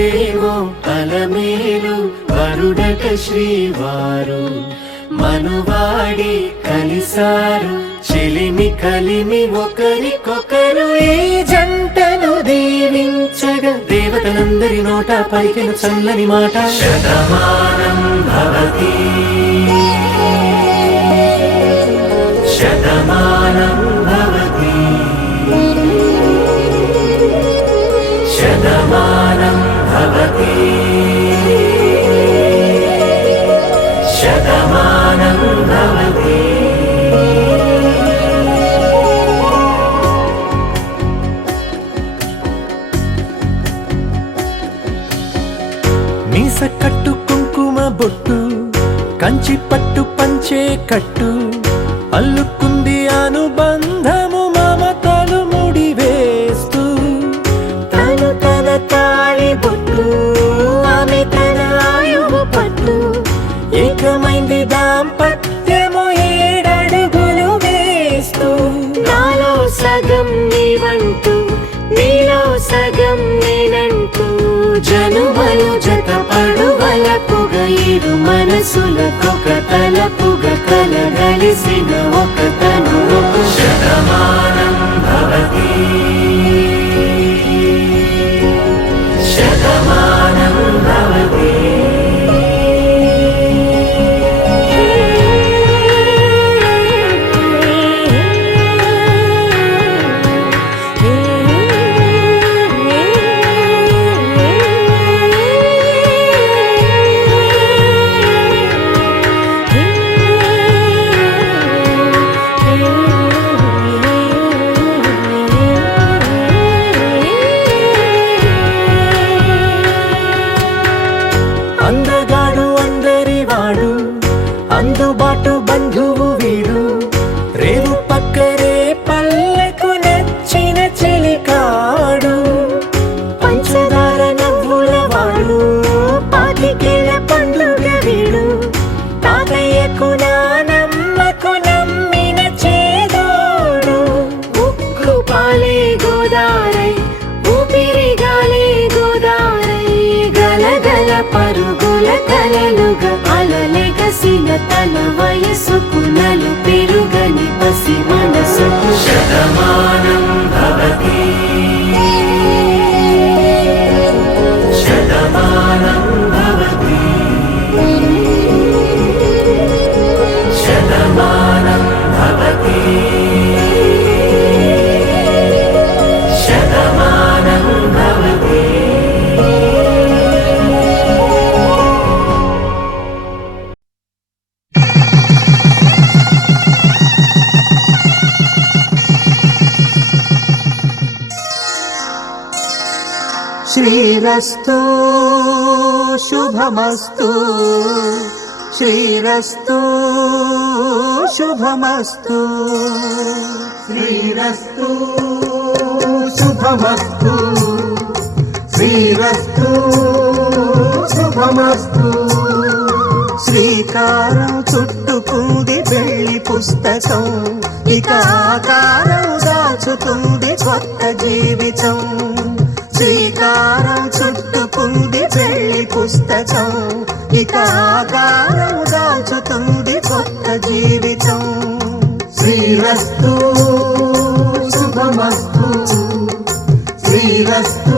ఊరేవో అలమేలు వరుడట శ్రీవారు మనువాడి కలిసారు చెలిమి కలిమి ఒకరికొకరు ఈ జంటను దీవించగా దేవతలందరి నోట పలికిన చల్లని మాట శతమానం భవతి శతమానం భవతి శతమానం భవతి శతమానం భవతి. మీస కట్టు కుంకుమ బొట్టు కంచి పట్టు పంచే కట్టు అల్లుకుంది అనుబంధము మమతలు ముడివేస్తూ తను తన తాళి బొట్టు ఆమె తన ఆయువు పట్టు ఏకమైంది దాంపత్యము 7 అడుగులు వేస్తూ నాలో సగం నీవంటూ నీలో సగం నేనంటూ జనుమలు జత పడువలపుగ ఇరు మనసులకొక తలపుగ కలగలిసిన ఒక తను శతమానం భవతి శతమానం భవతి. అందగాడు అందరివాడు అందుబాటు బంధువు వీడు రేవు పక్కరే పల్లెకు నచ్చిన చెలికాడు పంచదార నవ్వుల వాడు పాతికేల పండుగ వీడు తాతయ్యకు నానమ్మకు నమ్మిన చేదోడు ఉక్కు పాలే గోదారై ఊపిరి గాలే గోదారై గలగల పరుగుల కలలుగా అలలెగసిన తన వయసుకు నలు పెరుగని పసి మనసుకు శతమానం భవతి శతమానం భవతి శతమానం భవతి శతమానం భవతి. శ్రీరస్తు శుభమస్తు శ్రీరస్తు శుభమస్తు శ్రీరస్తు శుభమస్తు శ్రీరస్తు శుభమస్తు. శ్రీకారం చుట్టుకుంది పెళ్లి పుస్తకం ఇక ఆకారం దాచుతుంది కొత్త జీవితం శ్రీకారం చుట్టుకుంది పెళ్లి పుస్తకం ఇక ఆకారం దాచుతుంది కొత్త జీవితం శ్రీరస్తు శుభమస్తు శ్రీరస్తు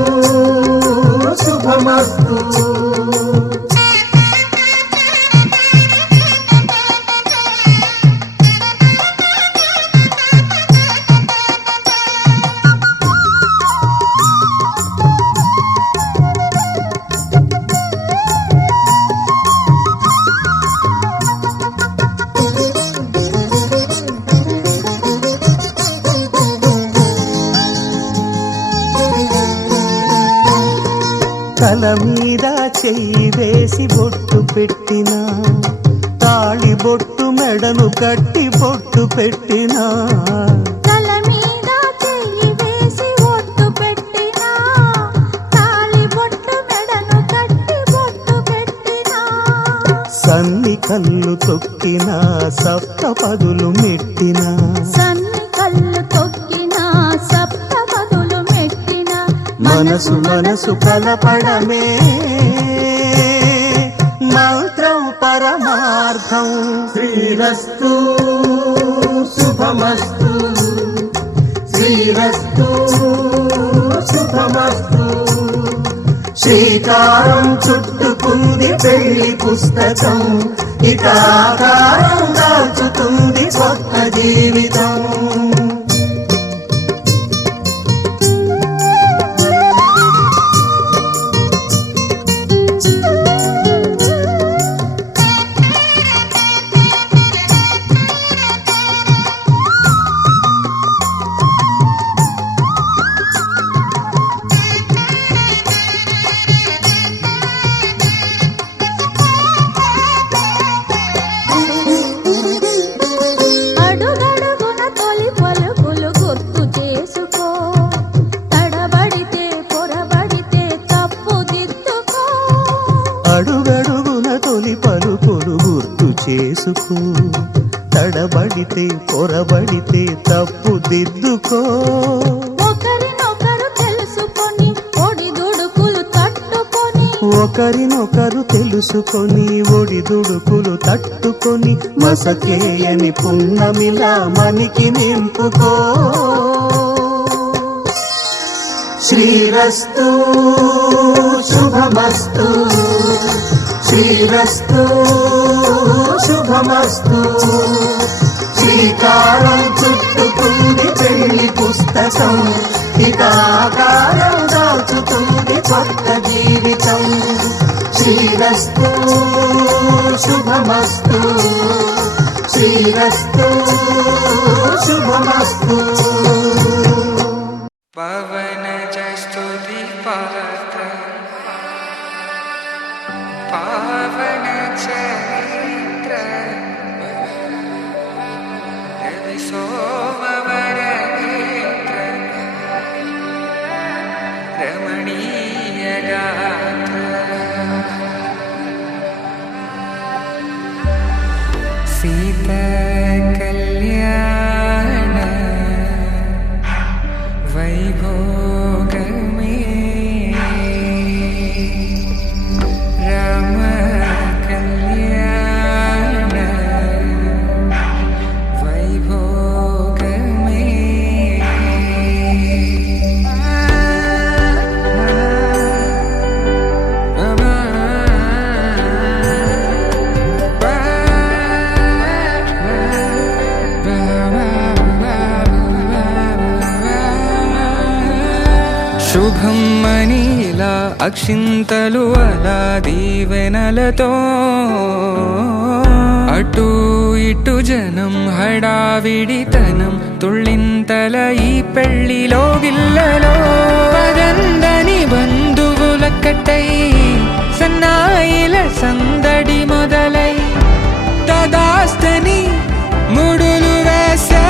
శుభమస్తు. తల మీద చెయ్యి వేసి బొట్టు పెట్టినా తాళి బొట్టు మెడను కట్టి బొట్టు పెట్టినా తల మీద చెయ్యి వేసి బొట్టు పెట్టినా తాళి బొట్టు మెడను కట్టి బొట్టు పెట్టినా సన్ని కళ్ళు తొక్కినా సప్త పదులు మెట్టినా సన్ని కళ్ళు తొక్కినా సప్త పదులు మెట్టినా మనసు మనసు కలపడమే మంత్రం పరమార్థం. శ్రీరస్తు శుభమస్తు, శ్రీరస్తు శుభమస్తు. శ్రీకారం చుట్టుకుంది పెళ్లి పుస్తకం, ఇక ఆకారం దాచుతుంది కొత్త జీవితం. అడుగడుగున తొలి పలుకులు గుర్తు చేసుకో, తడబడితే పొరబడితే తప్పు దిద్దుకో. అడుగడుగున తొలి పలుకులు గుర్తు చేసుకో, తడబడితే పొరబడితే తప్పు దిద్దుకో. ఒకరినొకరు తెలుసుకొని ఒడిదుడుకులు తట్టుకొని, ఒకరినొకరు తెలుసుకొని ఒడిదుడుకులు తట్టుకొని మసకేయని పున్నమిలా మనికి నింపుకో. శ్రీరస్తు శుభమస్తు, శ్రీరస్తు శుభమస్తు. శ్రీకారం చుట్టుకుంది పెళ్లి పుస్తకం, ఇక ఆకారం దాచుతుంది కొత్త జీవితం. శ్రీరస్తు శుభమస్తు, శ్రీరస్తు శుభమస్తు. పవన స్తుతి పాత్ర పావన చరిత్ర రవి సోమవర నేత్ర రమణీయ గాత్ర సీతా కళ్యాణ వైభోగమే రామ కళ్యాణ వైభోగమే. శుభం మనీలా అక్షింతలు అలా దీవెనలతో అటు ఇటు జనం హడావిడితనం తుళ్ళింతల ఈ పెళ్లిలో గిల్లలో పదందని బంధువులక్కటై సన్నాయిల సందడి మొదలై తదాస్తని ముడులు వేసా.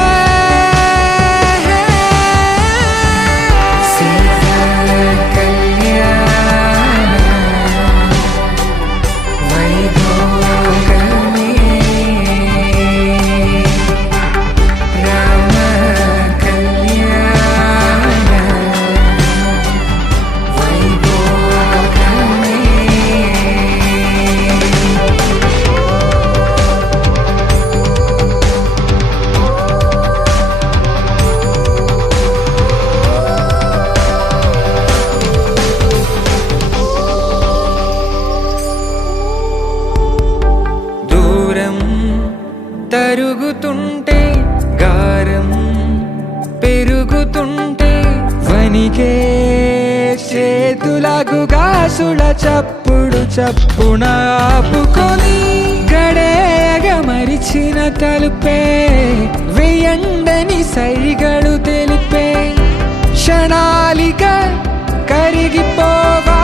తరుగుతుంటే గారం పెరుగుతుంటే వనికే చేతులకు గాసుల చప్పుడు చప్పున ఆపుకొని గడేయగ మరిచిన తలుపే వెయ్యండని సైగడు తెలిపే క్షణాలిక కరిగిపోవా.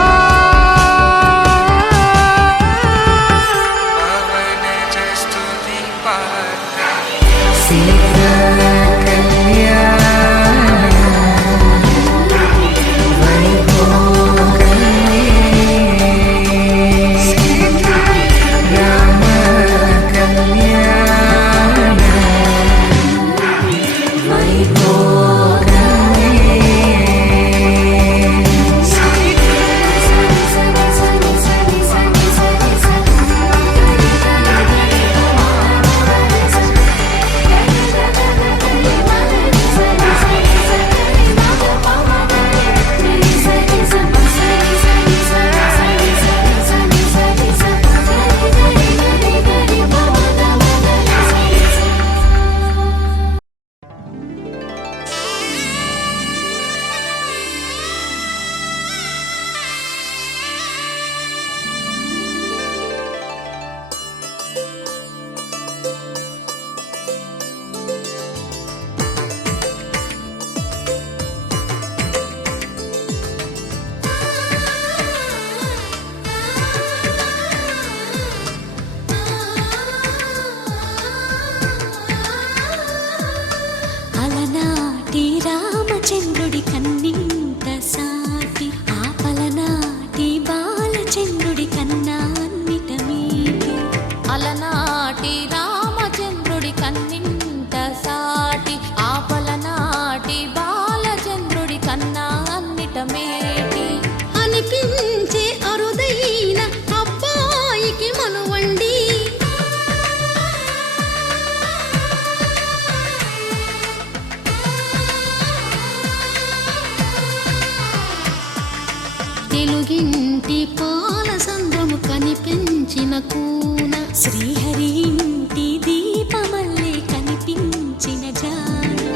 కూన శ్రీహరి ఇంటి దీపమల్లే కనిపించిన జాడు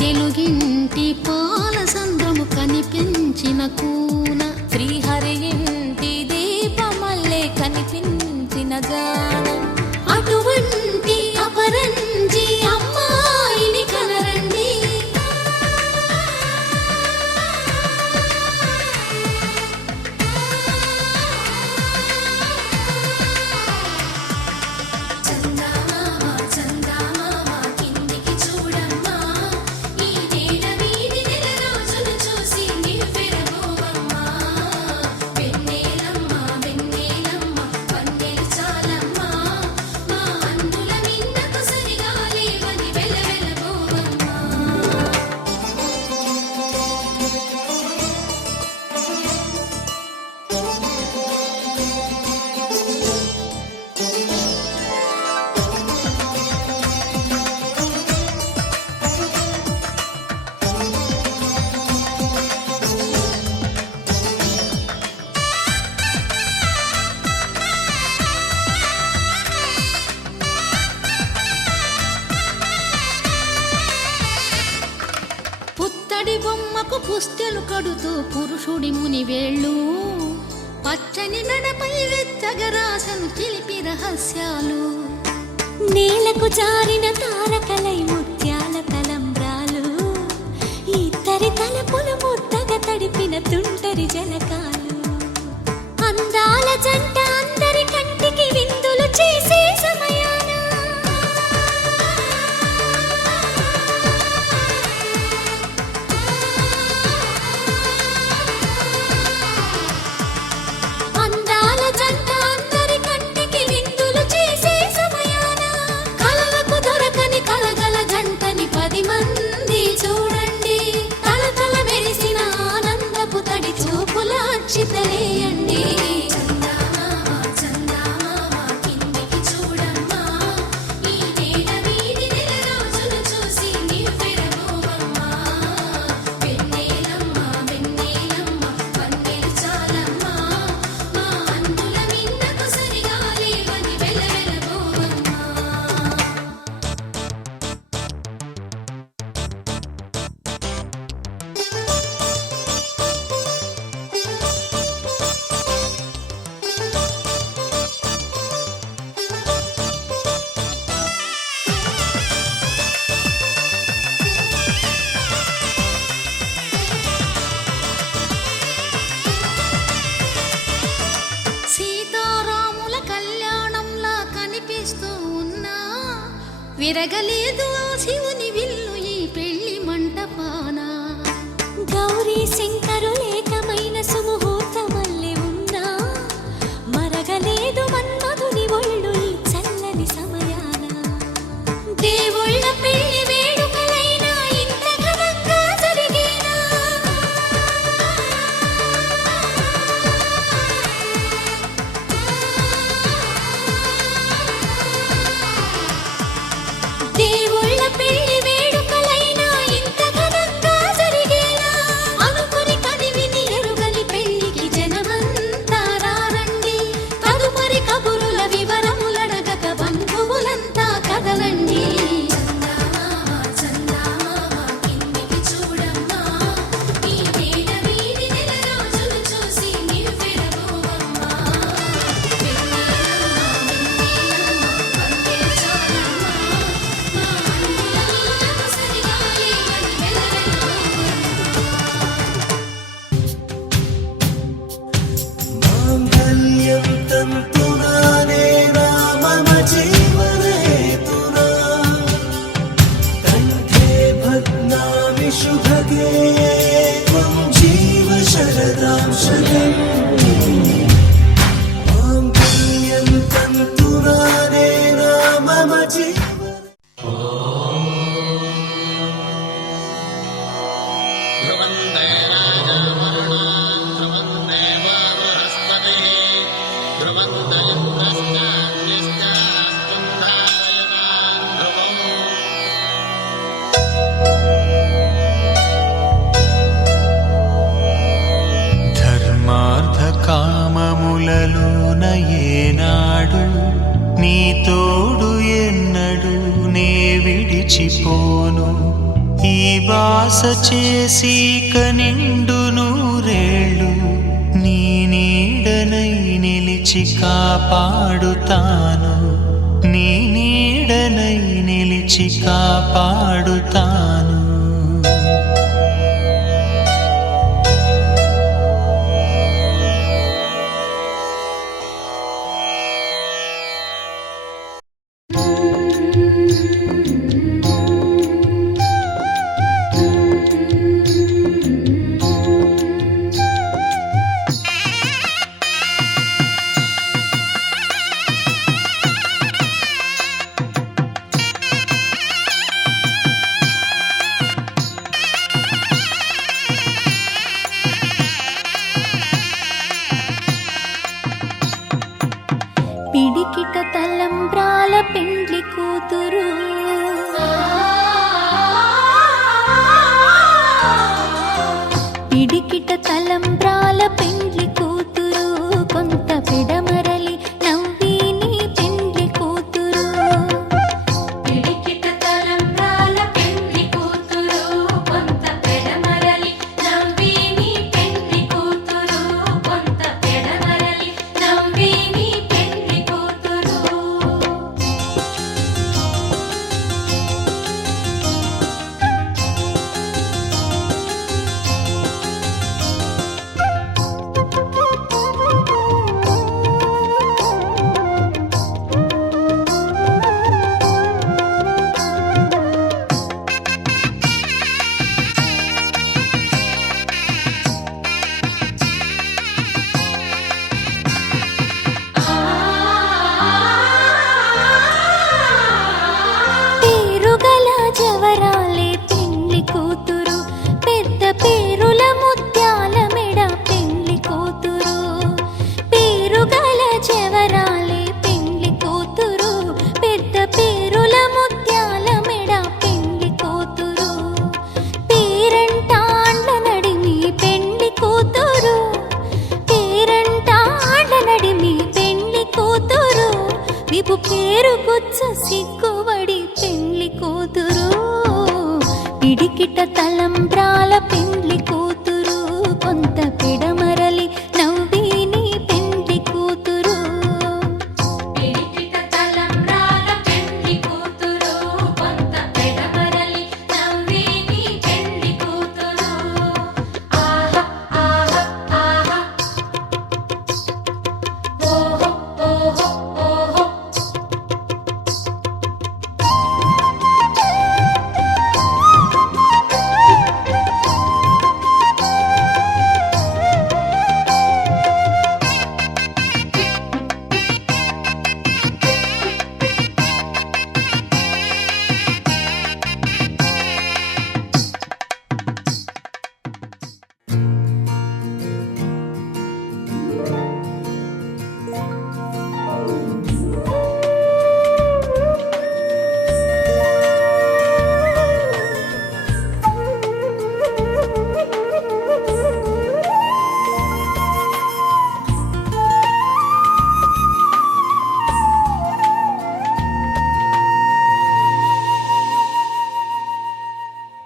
తెలుగింటి పాల సంద్రము కనిపించిన కూన శ్రీహరి ఇంటి దీపమల్లే కనిపించిన జాడు అటువంటి అపరంజి అమ్మాయిని కనరండి పుత్తడి బొమ్మకు పుస్తెలు కడుతూ పురుషుడి ముని వేళ్ళు పచ్చని నడపై వెచ్చగరాసను చిలిపి రహస్యాలు నేలకు జారిన తారకలై ముత్యాల తలంబ్రాలు ఇద్దరి తలపులు ముద్దగా తడిపిన తుంటరి జలకాలు అందాల జంట అందరి కంటికి విందులు చేసే సమయాన అందాల జంట అందరి కంటికి విందులు చేసే సమయాన కలలకు దొరకని కలగల జంటని 10 మంది చూడండి తలతల మెరిసిన ఆనందపు తడి చూపుల అక్షితలేయండి సీతారాముల కళ్యాణంలా కనిపిస్తూ ఉన్నా విరగలేదు ఆ శివుని విల్లు ఈ పెళ్లి మంటపాన గౌరీ శంకరులేకమైన సుముహూర్తమల్లె ఉన్నా మరగలేదు మన్మధుని ఒళ్ళు ఈ చల్లని సమయాన దేవుళ్ళ పెళ్లి వేడుకలైనా ఇంత ఘనంగా జరిగేనా దేవుళ్ళ పెళ్లి బాస చేసి కనిండు నూరేళ్ళు నీ నీడనై నిలిచి కాపాడుతాను, నీ నీడనై నిలిచి కాపాడుతాను. పిడికిట తలంబ్రాల పెండ్లి కూతురు, పిడికిట తలంబ్రాల పెండ్లి కూతురు, కొంత పెడమరలి నవ్విని పెండ్లి కూతురు. పిడికిట తలంబ్రాల పెండ్లి కూతురు, కొంత పెడమరలి నవ్విని పెండ్లి కూతురు, కొంత పెడమరలి నవ్విని పెండ్లి కూతురు. పేరుగల జవరాలే పెండ్లి కూతురు, పెద్ద పేరుల ముత్యాల మెడ పెండ్లి కూతురు. పేరుగల జవరాలే పెండ్లి కూతురు, పెద్ద పేరుల ముత్యాల మెడ పెండ్లి కూతురు. పేరంటాండ్ల నడిమి పెండ్లి కూతురు, పేరంటాండ్ల నడిమి పెండ్లి కూతురు. విపు పేరు గుచ్చ సిగ్గుబడి పెండ్లి కూతురు. పిడికిట తలంబ్రాల పెండ్లి కూతురు, కొంత పెడమరలి నవ్విని పెండ్లి కూతురు. పిడికిట తలంబ్రాల పెండ్లి కూతురు, కొంత పెడమరలి నవ్విని పెండ్లి కూతురు. ఆహా ఆహా ఆహా, ఓహో ఓహో ఓహో.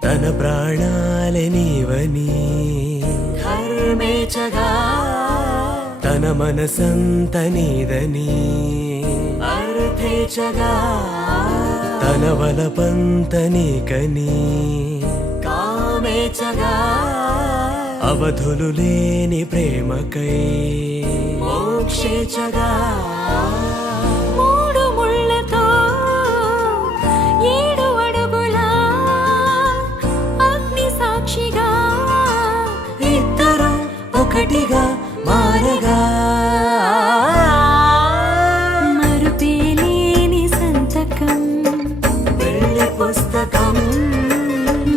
తన ప్రాణాలే నీవని ధర్మేచగా, తన మనసంత నీదని అర్థేచగా, తన వలపంత నీకని కామేచగా, అవధులు లేని ప్రేమకై మోక్షేచగా. మూడు ముళ్ళతో 7 అడుగుల అగ్ని సాక్షిగా, ఇద్దరు ఒకటిగా మారగా, మరుపేలేని సంతకం పెళ్లి పుస్తకం,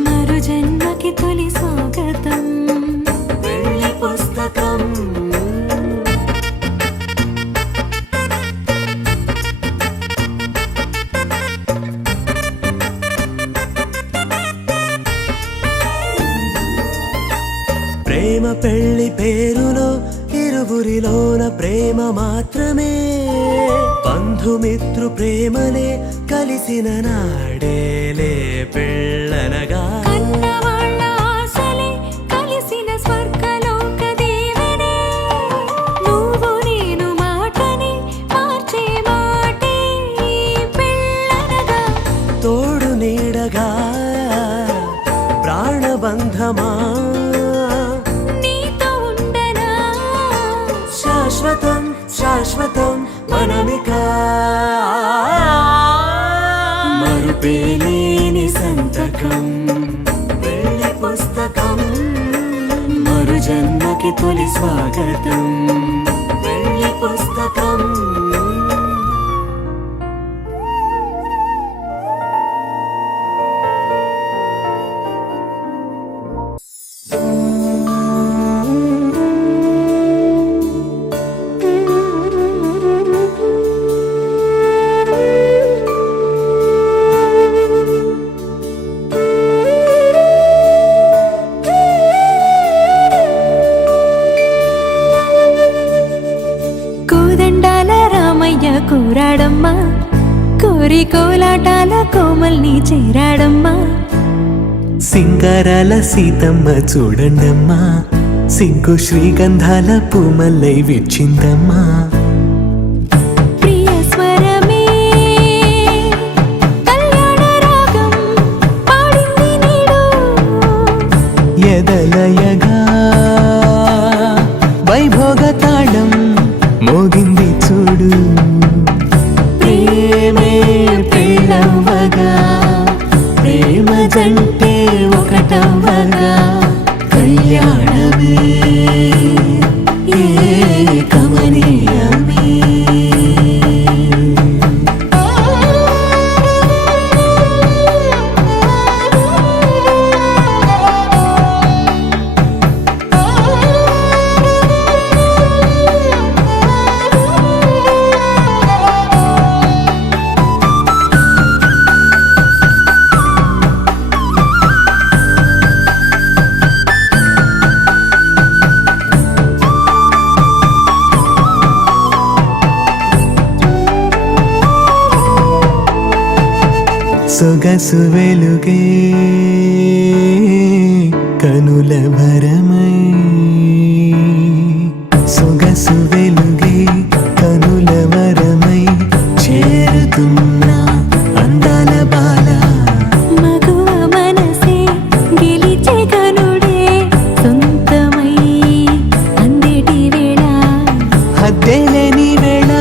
మరు జన్మకి తొలి స్వాగతం పెళ్లి పుస్తకం. ప్రేమ పెళ్లి పేరులో ఇరువురిలోన ప్రేమ మాత్రమే, బంధుమిత్రు ప్రేమలే కలిసిన నాడేలే పెళ్ళనగా. కన్నవాళ్ళ కోరిక మరుపేలేని సంతకం పెళ్లి పుస్తకం మరు జన్మకి తొలి స్వాగతం పెళ్లి పుస్తకం కూరాడమ్మా కోరి కోలాటాల కోమల్ని చేరాడమ్మా సింగారాల సీతమ్మ చూడండమ్మా సింగు శ్రీగంధాల పూమల్లై విచ్చిందమ్మా ప్రియ స్వరమే కళ్యాణ రాగం పాడింది నీడు ఎదలయగా వైభోగ తాళం మోగింది చూడు ప్రేమే పెళ్ళవ్వగా ప్రేమ జంటే ఒకటవ్వగా కళ్యాణమే కమనీయమే సొగసు వెలుగే కనుల భరమై సొగసు వెలుగే కనుల వరమై చేరుతున్నా అందాల బాల మగువ మనసే గెలిచే కనుడే సొంతమై అందేటి వేళ హద్దేలేని వేళ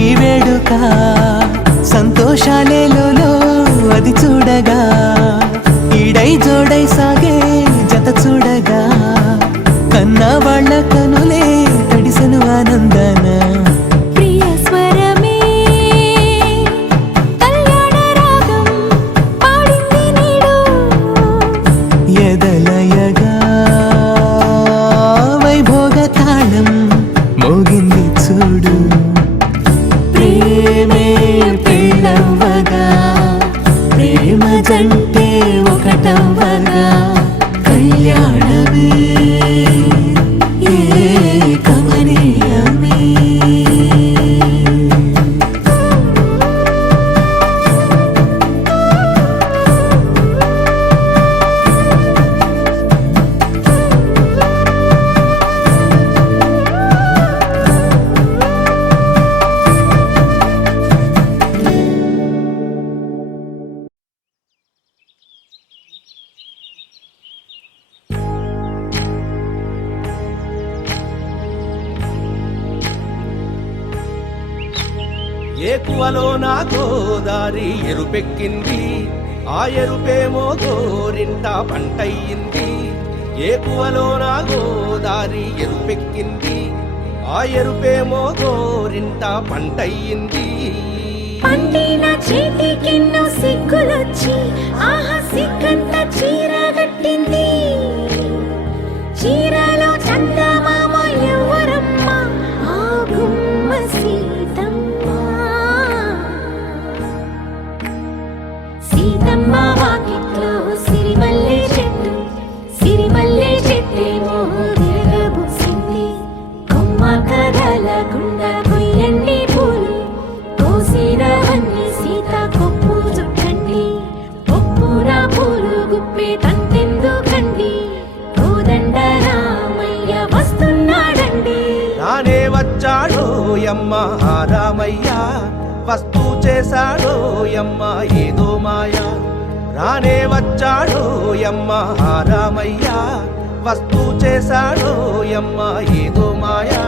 ఈ వేడుక సంతోషాలేలో అది చూడగా ఈడై జోడై సాగే జత చూడగా కన్నా వాళ్ళ కనులే తడిసెను ఆనందన ప్రియ స్వరమే కళ్యాణ రాగం పాడింది నీడు ఎదలయగా వైభోగ తాళం మోగింది చూడు ప్రేమే పెళ్ళవ్వగా ప్రేమ జంటే ఒకటవ్వగా కళ్యాణమే కమనీయమే ఏకువలో నా గోదారి ఎరుపెక్కింది ఆ ఎరుపేమో గోరింట పంటయ్యింది ఏకువలో నా గోదారి ఎరుపెక్కింది ఆ ఎరుపేమో గోరింట పంటయ్యింది పండిన చేతికెన్నో సిగ్గులొచ్చి ఆహా సిగ్గంత చీర కట్టింది చీరలో చందమామ ఎవరమ్మ ఆ గుమ్మ సీతమ్మ సీతమ్మ వాకిట్లో సిరిమల్లె చెట్టేమో విరగబూసింది కొమ్మ కదలకుండా కొయ్యండి పూలు కోసినవన్నీ సీత కొప్పు చుట్టండి ఒప్పున పూలు గుప్పే తంతెందుకండి కోదండ రామయ్య వస్తున్నాడండి రానే వచ్చాడో యమ్మ రామయ్య వస్తూ చేశాడో యమ్మ ఏదో మాయ రానే వచ్చాడో యమ్మ రామయ్య వస్తూ చేశాడో యమ్మ ఏదో మాయా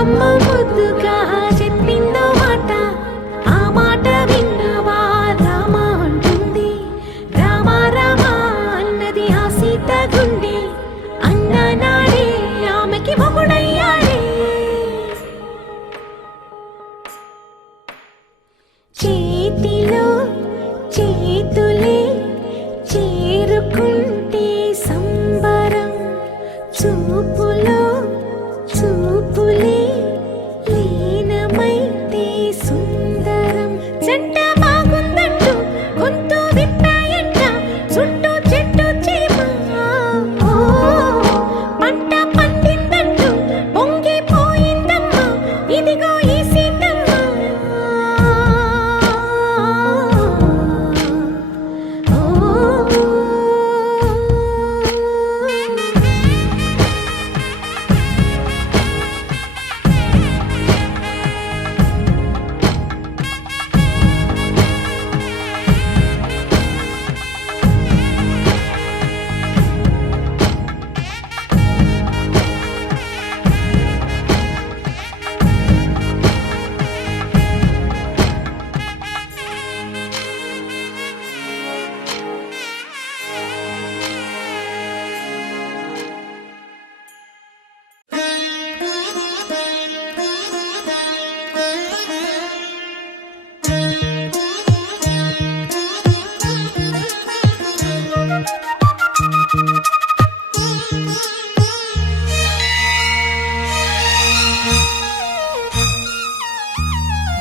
అమ్మ ముద్దుగా చెప్పిందో మాట, ఆ మాట విన్నవా రామ అంటుంది. రామ రామ అన్నది ఆ సీత గుండె, అన్న నాడే ఆమెకి మొగుడయ్యాడే. చేతిలో చేతులే చేరుకుంటే సంబరం, చూపులో చూపులే లీనమైతే సుందరం. జంట బాగుందంటూ గొంతు విప్పాయంట, చుట్టూ చెట్టు చీమ. ఓ పంట పండిందంటూ పొంగిపోయిందమ్మా, ఇదిగో ఈ సీతమ్మ.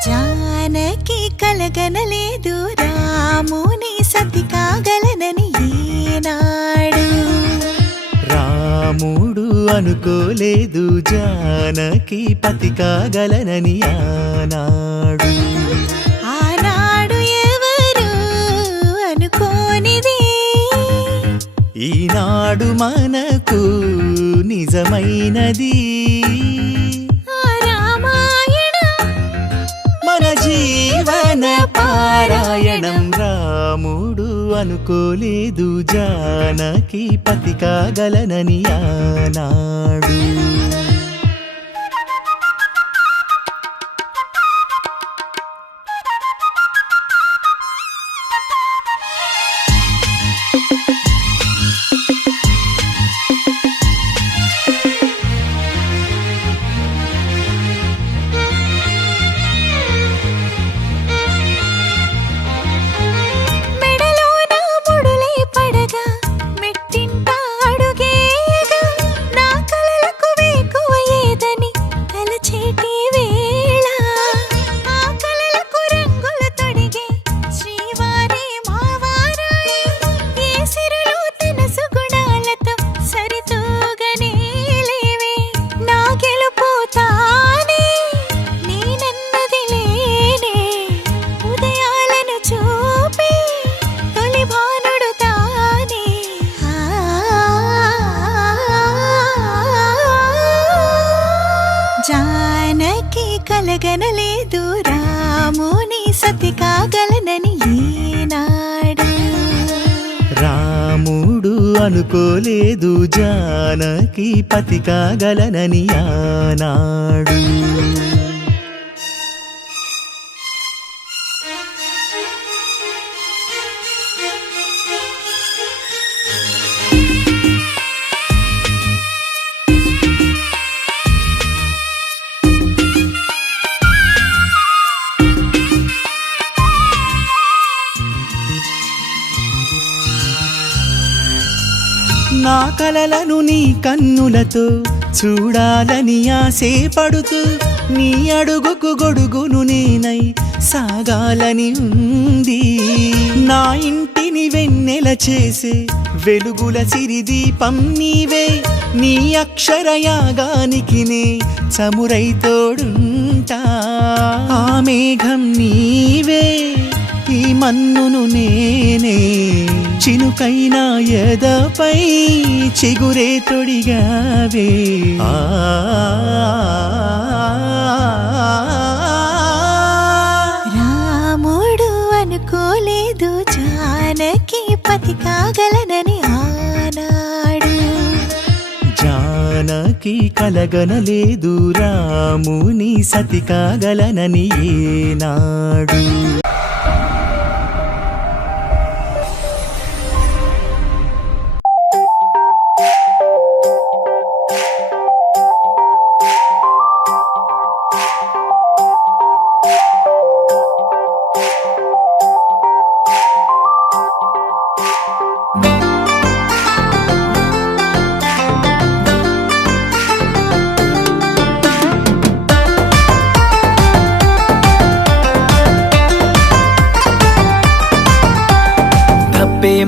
జానకి కలగనలేదు రాముని సతి కాగలనని ఈనాడు. రాముడు అనుకోలేదు జానకి పతి కాగలనని ఆనాడు. ఆనాడు ఎవరు అనుకోనిది ఈనాడు మనకు నిజమైనది. మన జీవన పారాయణం. రాముడు అనుకోలేదు జానకి పతి కాగలనని ఆనాడు. కలగనలేదు రాముని సతి కాగలనని ఈనాడు. రాముడు అనుకోలేదు జానకి పతి కాగలనని ఆనాడు. నా కలలను నీ కన్నులతో చూడాలని ఆశపడుతూ, నీ అడుగుకు గొడుగును నేనై సాగాలని ఉంది. నా ఇంటిని వెన్నెల చేసే వెలుగుల సిరిదీపం నీవే. నీ అక్షరయాగానికి నే చమురై తోడుంటా. ఆ మేఘం నీవే, ఈ మన్నును నేనే. చినుకైనా ఎదపై చిగురే తొడిగావే. రాముడు అనుకోలేదు జానకి పతి కాగలనని ఆనాడు. జానకి కలగనలేదు రాముని సతి కాగలనని ఏనాడు.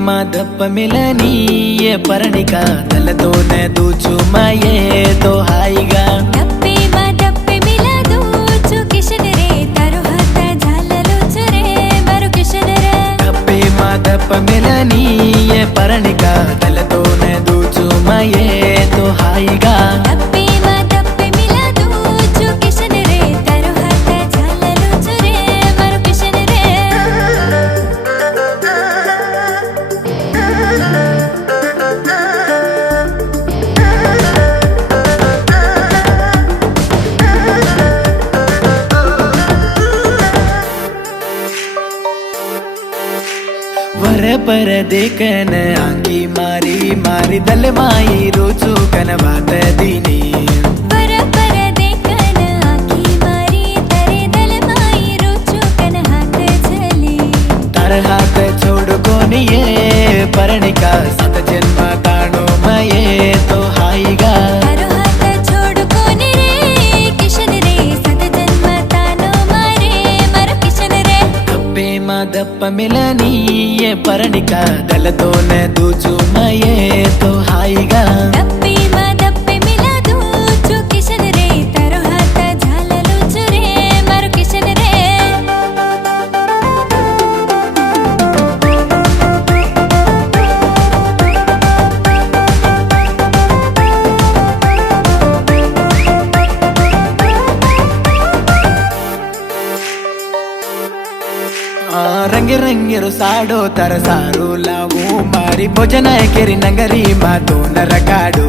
మా దప్ప మిలనీయ పరణిక తలతోనే దూచుమయేతో హాయిగా దప్పే మా దప్పే మిలా దూచు కిషన్ రే తరుహత ఝాలలు చురే మరు కిషన్ రే. దప్పే మా దప్ప మిలనీయ పరణిక తలతోనే దూచుమయేతో హాయిగా దప్పే మా దప్పే మిలా దూచు కిషన్ రే తరుహత ఝాలలు చురే మరు కిషన్ రే. ವರ ಪರ ದೇಕನ ಆಂಗಿ ಮಾರಿ ಮಾರಿ ದಲೆ ಮಾಯಿ ರೋಚು ಕನವಾತ ದೀನಿ ಪರ ಪರ ದೇಕನ ಆಕಿ ಮಾರಿ ತರೆ ದಲ ಮಾಯಿ ರುಚು ಕನ ಹಾತ ಝಲಿ ತರ ಹಾತ छोड़कोनिये ಪರಣಿಕ ಸತ ಜನ್ಮ ತಾಣೋ ಮಯೇ ತೋ ಹಾಯಿಗಾ ತರುಹತ छोड़कोनि रे ಕಿಶನ್ ರೆ ಸತ ಜನ್ಮ ತಾನೋ ಮಾರೆ ಮರು ಕಿಶನ್ ರೆ. ದಪ್ಪೆ ಮಾ ದಪ್ಪ ಮಿಲನೀಯ ಪರಣಿಕ ದಲತೋನೆ ದೂಚುಮಯೇ ತೋ ಹಾಯಿಗಾ ದಪ್ಪೆ ಮಾ ದಪ್ಪೆ ಮಿಲಾ ದೂಚು ಕಿಶನ್ ರೆ ತರುಹತ ಝಾಲಲು ಚುರೆ ಮರು ಕಿಶನ್ ರೆ. ರಂಗೆ ರಂಗಿರು ಸಾಡೋ ತರ ಸಾರು ಲಾವು ಮಾರಿ ಭೋಜನ ಕೆರಿ ನಂಗರಿ ಮಾತು ನರಕಾಡು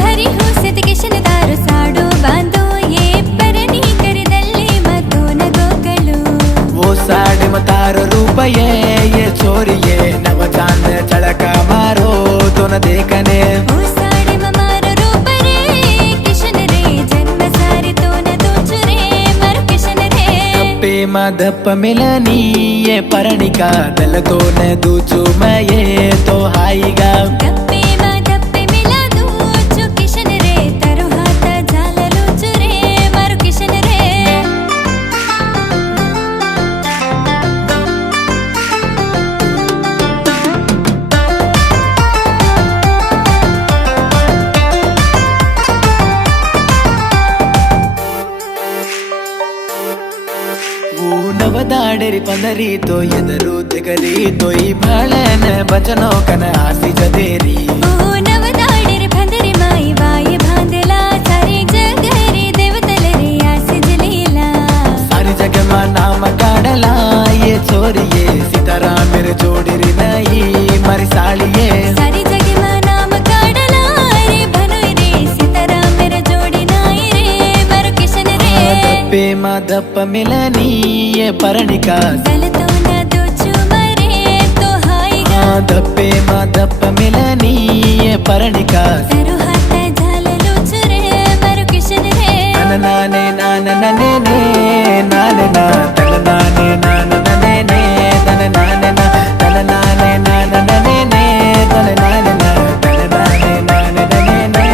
ಧರಿ ಹುಸಿದ ಕಿಶನ್ ದಾರು ಸಾಡು ಬಾಂಧೋ ಯೇ ಪರಣಿ ಕರಿದಲ್ಲಿ ಮತ್ತು ನಗೋಗಳು ಓ ಸಾಡೆ ಮತಾರ ರೂಪಯೇ ಯೇ ಚೋರಿಯೇ ನವ ಚಾಂದ ಚಳಕ ಮಾರೋ ತೋನ ದೇಕನೆ. ಓ ಸಾಡೆ ಮಮಾರ ರೂಪ ರೇ ಕಿಶನ್ ರೇ ಜನ್ಮ ಸಾರಿ ತೋನ ದೋಚುರೆ ಮರು ಕಿಶನ್ ರೇ. ದಪ್ಪೆ ಮಾ ದಪ್ಪ ಮಿಲನೀಯ ಪರಣಿಕ ದಲತೋನೆ ದೂಚುಮಯೇ ತೋ ಹಾಯಿಗಾ ದಪ್ಪೆ ಮಾ ದಪ್ಪೆ ಮಿಲಾ ದೂಚು ಕಿಶನ್ ರೇ ತರುಹತ ಝಾಲಲು ಚುರೆ ಮರು ಕಿಶನ್ ರೇ. ನವದಾಡರಿ ಪಂದರಿ ತೋ ಎದರು ತೆಗರಿ ತೊಯ್ ಬಾಳನ ಬಚನೋ ಕನ ಆಸಿ ಜದೇರಿ ಓ ನವದಾಡಿರ ಭಂದರಿ ಮಾಯಿ ವಾಯಿ ಬಾಂದಲ ಸಾರಿ ಜಗರಿ ದೇವತಲ ರೇ ಆಸಿ ಜಲೀಲಾ ಸಾರಿ ಜಗಮ ನಾಮ ಕಾಡಲ ಯೇ ಚೋರಿಯೇ ಸಿತಾರಾ ಮೇರೆ ಜೋಡಿರಿ ನೈ ಮರಿ ಸಾಳಿಯೇ ಸಾರಿ ಜಗಮ ನಾಮ ಕಾಡಲ ರೇ ಬನುಯ್ ರೇ ಸಿತಾರಾ ಮೇರ ಜೋಡಿ ನಾಯಿ ರೇ ಮರು ಕಿಶನ್ ರೇ. ದಪ್ಪೆ ಮಾ ದಪ್ಪ ಮಿಲನೀಯ ಪರಣಿಕ ದಲತೋನ ದೋಚು ಮರೆ ತೋ ಹಾಯಿಗಾ ದಪ್ಪೆ ಮಾ ದಪ್ಪ ಮಿಲನೀಯ ಪರಣಿಕ ತರುಹತ ಝಾಲಲು ಚುರೆ ಮರು ಕಿಶನ್ ರೇ. ನಾನೇ ನಾನೇ ನನೇ ನಾನೇ ನಾ ತಲ ನಾನೇ ನಾನ ನನೇ ತನ ನಾನೇ ನಾ ತಲ ನಾನೇ ನಾನ ನನೇ ತಲ ನಾನೇ ನಾ ತಲ ನಾನೇ ನಾನೇ ನನೇ.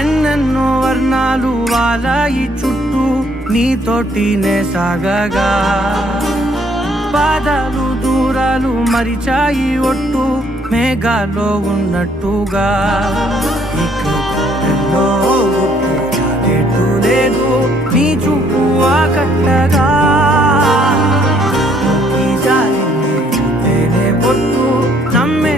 ఎన్నెన్నో వర్ణాలు వాలాయి చుట్టూ నీతోటినే సాగగా పాదాలు దూరాలు మరిచాయి ఒట్టు మేఘాలో ఉన్నట్టుగా ఇక ఎన్నో ఒట్టు చాలేటు లేదు నీ చూపు ఆకట్టగా ఈ జాలిని చూస్తేనే పొట్టు నమ్మే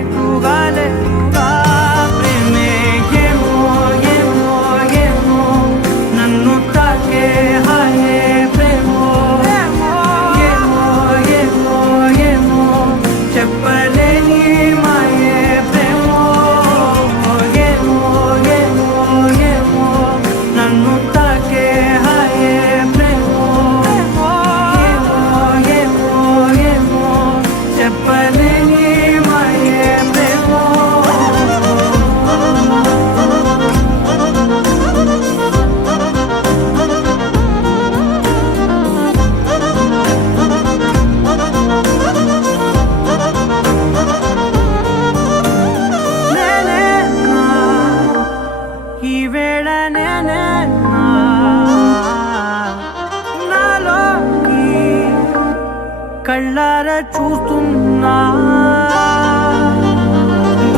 చూస్తున్నా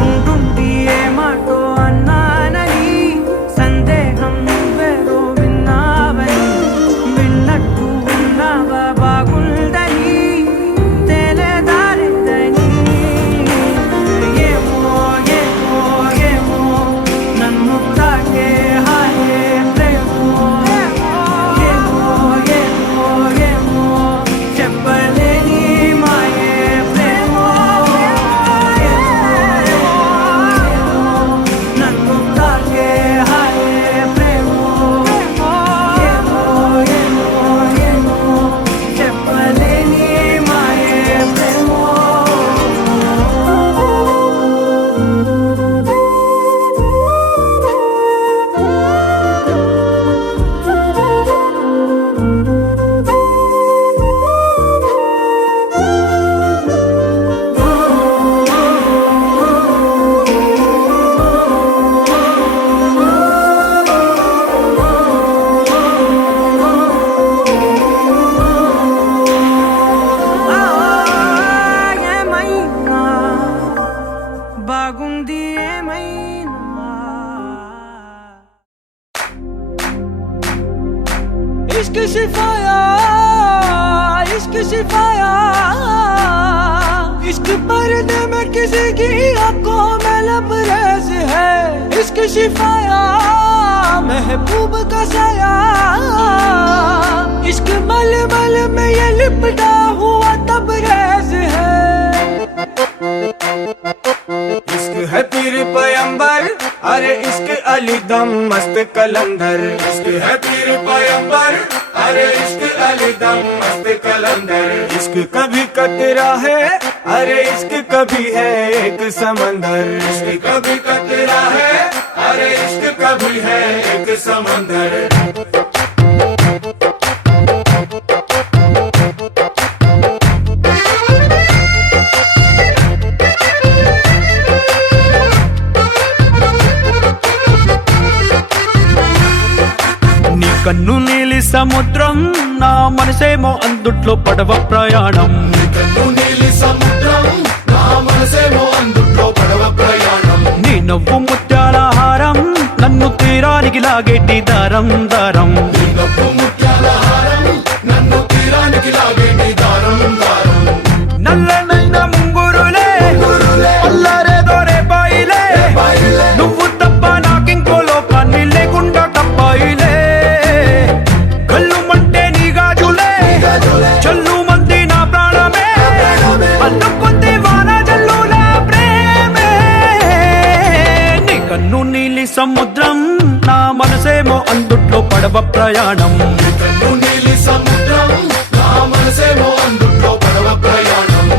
ఉంటుండి ఏ మాటో అన్నానని సందేహం నువ్వేదో విన్నావని విన్నట్టు ఉన్నావా బాగుందని తెలియదారిద్దని ఏమో ఏమో ఏమో నన్ను తాకే హాయే ప్రేమో ఏమో ఏమో ఏమో చెప్పలేని మాయే ప్రేమో నన్ను తాకే హాయే ప్రేమో ఏమో ఏమో ఏమో చెప్పలేని మాయే ప్రేమో ఏమైనా బాగుంది ఏమైనా इश्क शिफाया इश्क शिफाया इश्क पर्दे में किसी की आंखों में लबरेज है इश्क शिफाया महबूब का साया इश्क मल मल में ये लिपटा हुआ तबरेज है इश्क है पीर पैगंबर अरे इश्क अली दम मस्त कलंदर इश्क है पीर पैगंबर अरे इश्क अली दम मस्त कलंदर इश्क कभी कतरा है अरे इश्क कभी है एक समंदर इश्क कभी कतरा है अरे इश्क कभी है एक समंदर నీ కన్ను నీలి సముద్రం నా మనసేమో అందుట్లో పడవ ప్రయాణం నీ నవ్వు ముత్యాల హారం నన్ను తీరానికి లాగేటి దారం దారం నల్లనైన ముంగురులే అల్లారేదో రేపాయిలే నువ్వు తప్ప నాకింకో లోకాన్ని లేకుండా తప్పాయిలే కళ్ళు మంటే నీ గాజులే చల్లు మంది నా ప్రాణమే అల్లుకుంది వాన జల్లుల ప్రేమే నీ కన్ను నీలి సముద్రం నా మనసేమో అందుట్లో పడవ ప్రయాణం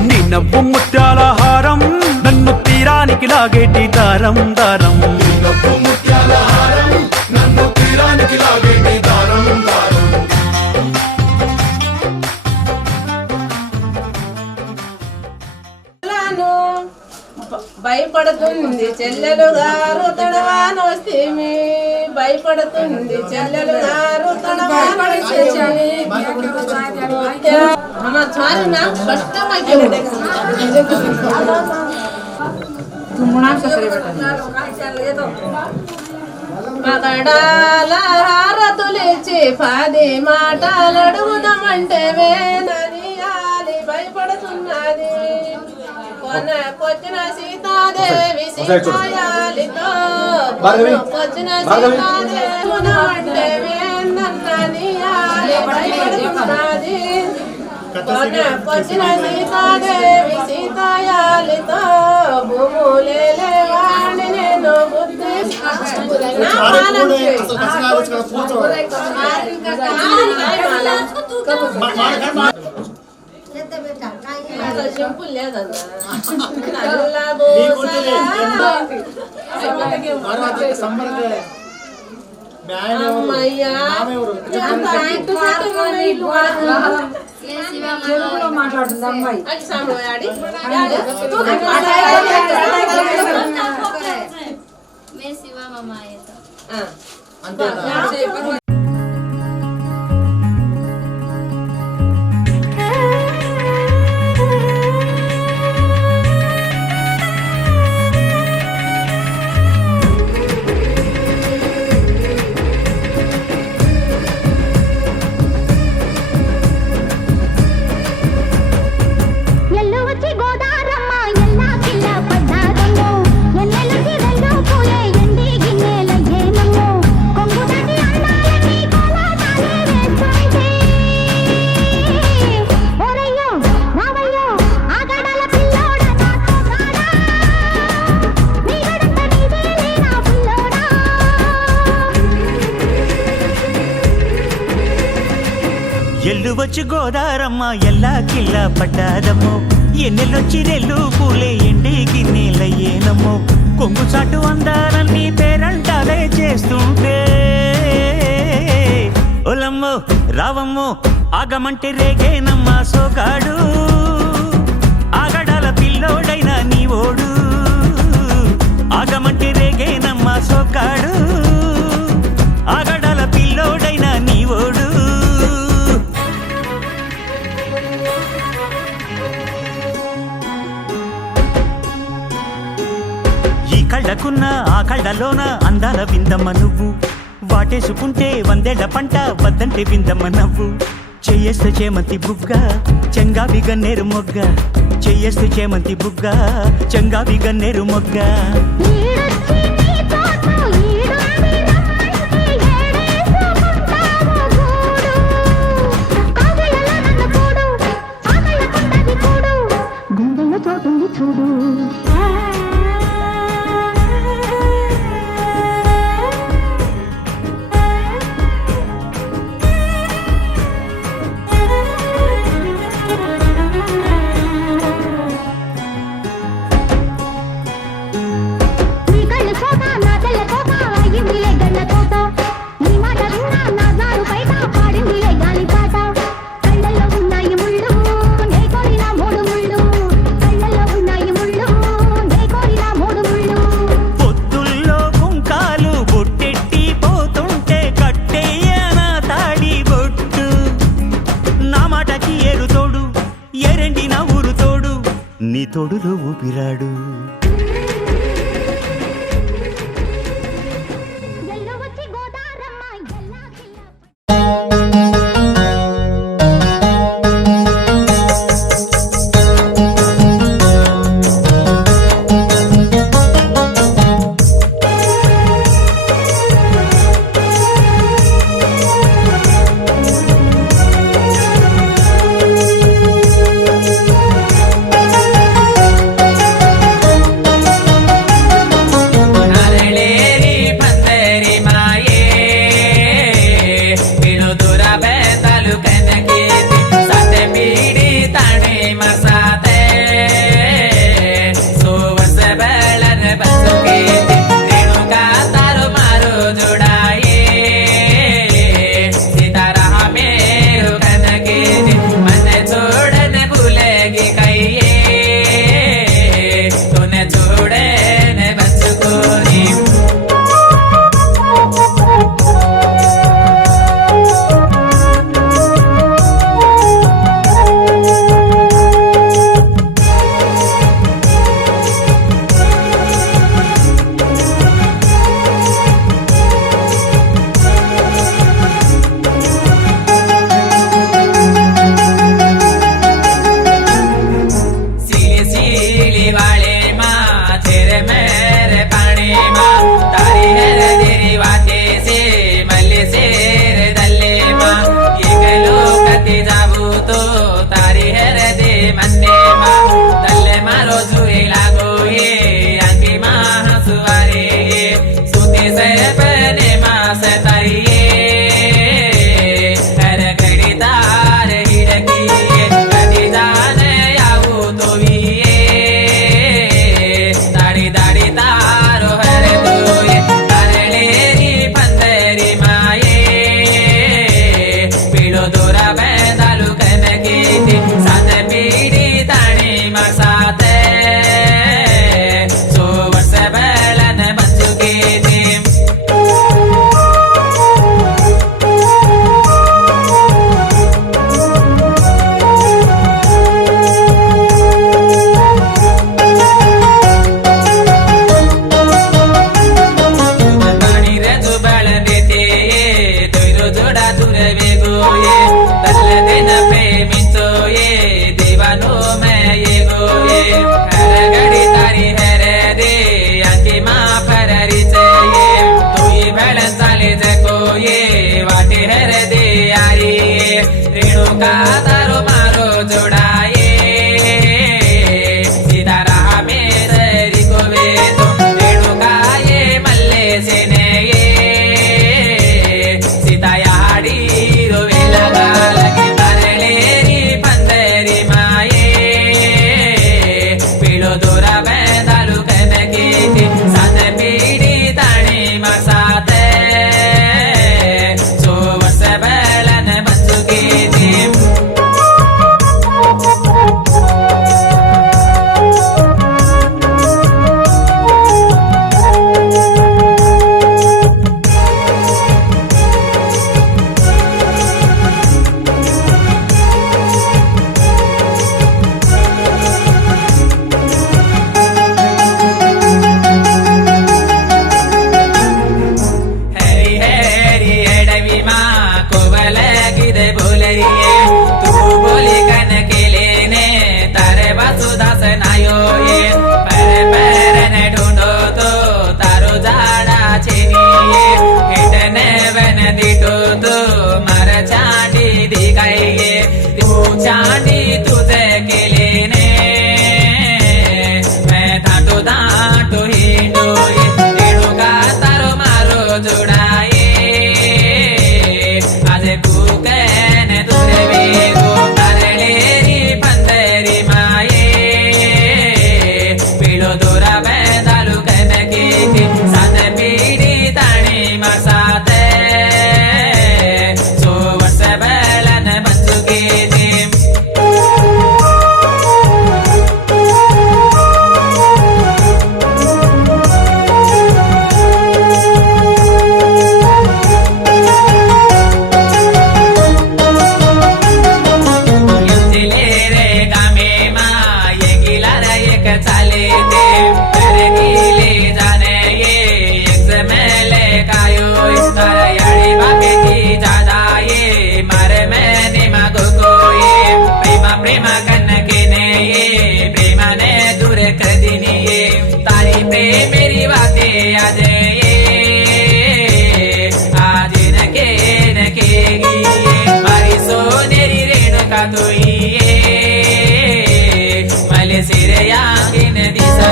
నీ నవ్వు ముత్యాల హారం నన్ను తీరానికి లాగేటి దారం దారం భయపడుతుంది చెల్లెలు గారు తడవాను వస్తేమి భయపడుతుంది చెల్లెలు గారు తడవాను పగడాల హారతులిచ్చి పది మాటలు అడుగుదామంటే వేననియాలి భయపడుతున్నది కొనకొచ్చిన సీతాదేవి సీతాయాలితో కొచ్చిన సీతాదేవి అంటే వేననియాలి భయపడుతున్నది కొనకొచ్చిన సీతాదేవి సీతాయాలితో భూములేలే వాణి నేను బుద్ధి సింపుల్ లేదన్నా అమ్మయ్యా మాట్లాడుతుంది అమ్మాయి శివ మామయ్య ఎల్లుబొచ్చు గోదారమ్మ ఎల్లా కిల్లా పడ్డారమ్మో ఎన్నెల్లొచ్చి రెల్లు పూలే ఎండి గిన్నెలయ్యేనమ్మో కొంగు చాటు అందాలన్నీ పేరంటాలే చేస్తుంటే ఒలమ్మో రావమ్మో ఆగమంటే రేగేనమ్మా సోగాడు ఆగడాల పిల్లోడైనా నీ ఓడు ఆగమంటే రేగేనమ్మా సోగాడు ఆగడాల పిల్లోడైనా నీ ఓడు ఈ కళ్ళకున్న ఆ కళ్ళలోన అందాల విందమ్మ నువ్వు వాటేసుకుంటే వందేళ్ల పంట వద్దంటే విందమ్మ నవ్వు చెయ్యేస్తే చేమంతి బుగ్గ చెంగావి గన్నేరు మొగ్గ చెయ్యేస్తే చేమంతి బుగ్గ చెంగావి గన్నేరు మొగ్గ చూడు నీ తోడులో ఊపిరాడు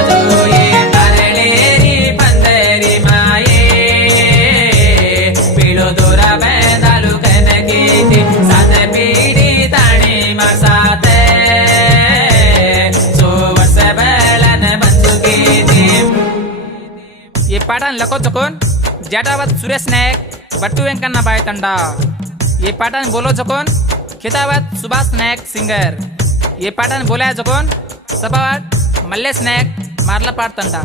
जोये मरलेरी पंदरी माये पीड़ो दोरा बेदालू कनकीती सात पीड़ी ताणी मसाते सो वर्ष बेलन बंदुकीती ये पाटन लको चकोन जाटावत सुरेश नायक बट्टू वेंकन्न बाय तंडा ये पाटन बोलो जकोन खितावत सुभाष नायक सिंगर ये पाटन बोला जकोन सभावत मल्लेश नायक मार्ला पाट तंडा